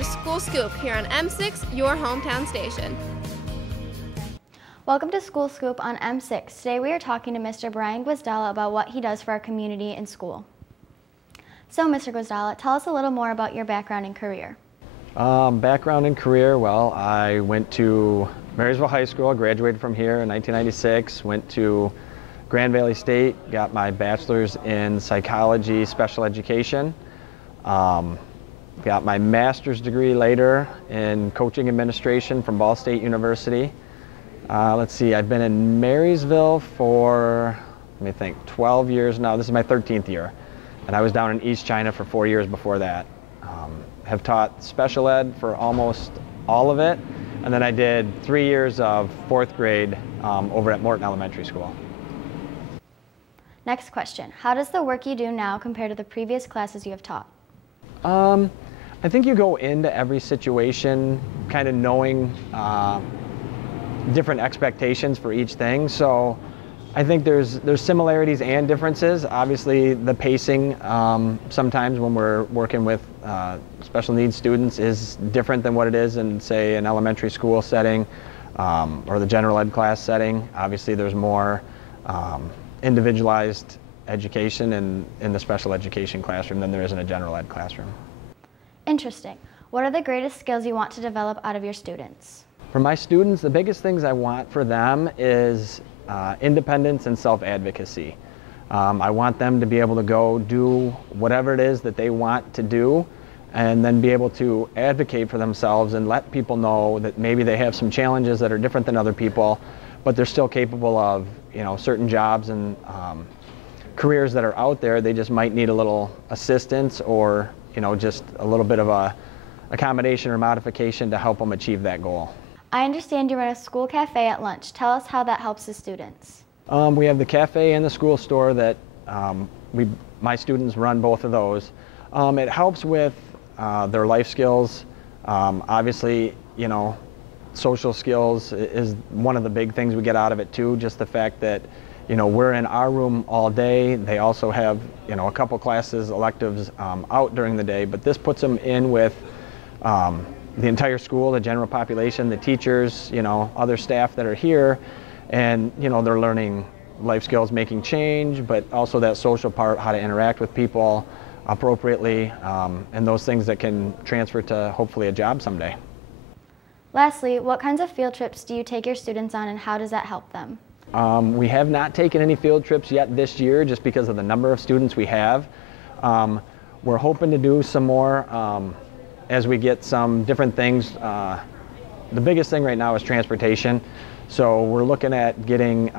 to School Scoop here on M6, your hometown station. Welcome to School Scoop on M6. Today we are talking to Mr. Brian Gwisdala about what he does for our community and school. So Mr. Gwisdala, tell us a little more about your background and career. Background and career, well, I went to Marysville High School, graduated from here in 1996, went to Grand Valley State, got my bachelor's in psychology, special education. Got my master's degree later in coaching administration from Ball State University. Let's see, I've been in Marysville for, 12 years now. This is my 13th year. And I was down in East China for 4 years before that. Have taught special ed for almost all of it. And then I did 3 years of 4th grade over at Morton Elementary School. Next question. How does the work you do now compare to the previous classes you have taught? I think you go into every situation kind of knowing different expectations for each thing. So I think there's similarities and differences. Obviously the pacing sometimes when we're working with special needs students is different than what it is in, say, an elementary school setting or the general ed class setting. Obviously there's more individualized education in the special education classroom than there is in a general ed classroom. Interesting. What are the greatest skills you want to develop out of your students? For my students, the biggest things I want for them is independence and self-advocacy. I want them to be able to go do whatever it is that they want to do and then be able to advocate for themselves and let people know that maybe they have some challenges that are different than other people, but they're still capable of, certain jobs and careers that are out there. They just might need a little assistance or, just a little bit of a accommodation or modification to help them achieve that goal. I understand you run a school cafe at lunch. Tell us how that helps the students. We have the cafe and the school store that my students run both of those. It helps with their life skills. Obviously, social skills is one of the big things we get out of it too, just the fact that we're in our room all day. They also have a couple classes, electives out during the day, but this puts them in with the entire school, the general population, the teachers, other staff that are here, and they're learning life skills, making change, but also that social part, how to interact with people appropriately, and those things that can transfer to hopefully a job someday. Lastly, what kinds of field trips do you take your students on and how does that help them? We have not taken any field trips yet this year just because of the number of students we have. We're hoping to do some more as we get some different things. The biggest thing right now is transportation. So we're looking at getting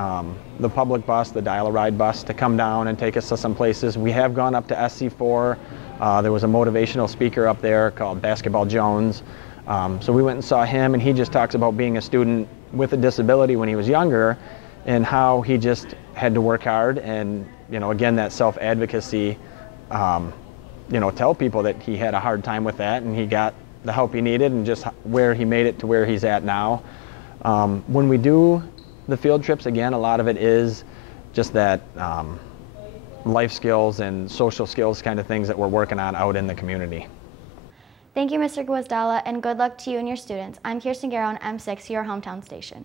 the public bus, the Dial-A-Ride bus, to come down and take us to some places. We have gone up to SC4. There was a motivational speaker up there called Basketball Jones. So we went and saw him, and he just talks about being a student with a disability when he was younger and how he just had to work hard and, again, that self-advocacy, tell people that he had a hard time with that and he got the help he needed and just where he made it to where he's at now. When we do the field trips, again, a lot of it is just that life skills and social skills kind of things that we're working on out in the community. Thank you, Mr. Gwisdala, and good luck to you and your students. I'm Kirsten Garrow on M6, your hometown station.